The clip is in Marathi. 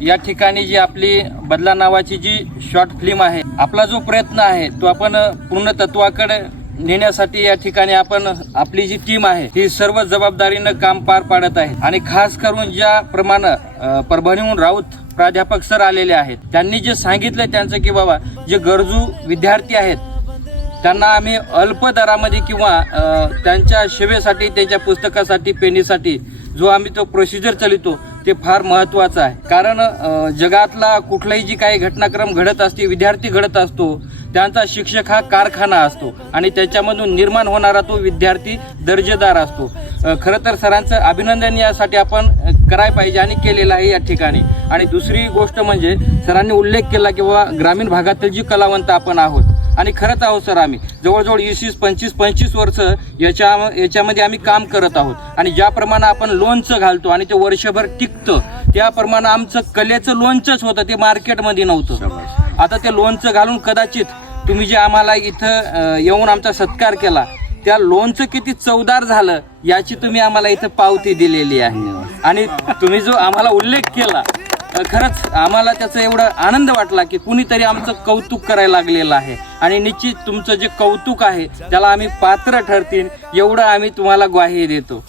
या ठिकाणी जी आपली बदला नावाची जी शॉर्ट फिल्म आहे, आपला जो प्रयत्न आहे तो आपण पूर्ण तत्वाकडे नेण्यासाठी या ठिकाणी आपण आपली जी टीम आहे ही सर्व जबाबदारीनं काम पार पाडत आहे। आणि खास करून ज्या प्रमाणे परभणीहून राऊत प्राध्यापक सर आलेले आहेत, त्यांनी जे सांगितलं त्यांचं की बाबा जे गरजू विद्यार्थी आहेत त्यांना आम्ही अल्प दरामध्ये किंवा त्यांच्या सेवेसाठी, त्यांच्या पुस्तकासाठी, पेनीसाठी जो आम्ही तो प्रोसिजर चालवतो ते फार महत्त्वाचं आहे। कारण जगातला कुठलाही जी काही घटनाक्रम घडत असते, विद्यार्थी घडत असतो, त्यांचा शिक्षक हा कारखाना असतो आणि त्याच्यामधून निर्माण होणारा तो विद्यार्थी दर्जेदार असतो। खरं तर सरांचं अभिनंदन यासाठी आपण करायला पाहिजे आणि केलेलं आहे या ठिकाणी। आणि दुसरी गोष्ट म्हणजे सरांनी उल्लेख केला की बाबा ग्रामीण भागातील जी कलावंत आपण आहोत, आणि खरंच आहोत सर, आम्ही जवळजवळ 25 वर्ष याच्यामध्ये आम्ही काम करत आहोत। आणि ज्याप्रमाणे आपण लोणचं घालतो आणि ते वर्षभर टिकतं, त्याप्रमाणे आमचं कलेचं लोणचंच होतं, ते मार्केटमध्ये नव्हतं। आता ते लोणचं घालून कदाचित तुम्ही जे आम्हाला इथं येऊन आमचा सत्कार केला, त्या लोणचं किती चवदार झालं याची तुम्ही आम्हाला इथं पावती दिलेली आहे। आणि तुम्ही जो आम्हाला उल्लेख केला, खरंच आम्हाला त्याचा एवढा आनंद वाटला की कुणीतरी आमचं कौतुक करायला लागलेलं आहे। आणि निश्चित तुमचं जे कौतुक आहे त्याला आम्ही पात्र ठरतील एवढं आम्ही तुम्हाला ग्वाही देतो।